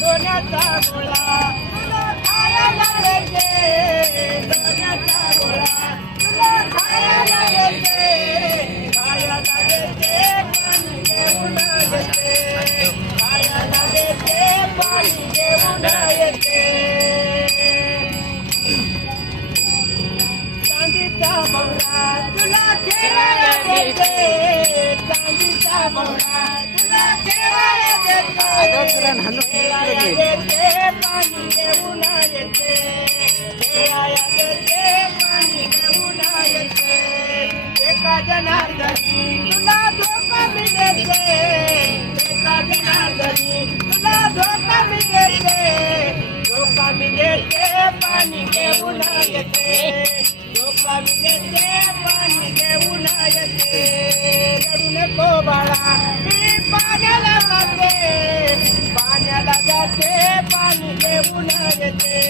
सोन्याचा गोळा तुला खायला येते सोन्याचा गोळा तुला खायला येते खायला येते पाणी घेऊन येते खायला येते पाणी घेऊन येते चांदीचा भवरा तुला खेळायला देते चांदीचा भवरा तुला खेळायला देते खेळायला देते पाणी घेऊन येते खेळायला देते पाणी घेऊन येते एका जनार्दनी तुला धोका मी देते एका जनार्दनी तुला धोका मी देते धोका मी देते पाणी घेऊन येते धोका मी देते पाणी घेऊन येते रडू नको बाळा मी पाण्याला जाते पाणी घेऊन येते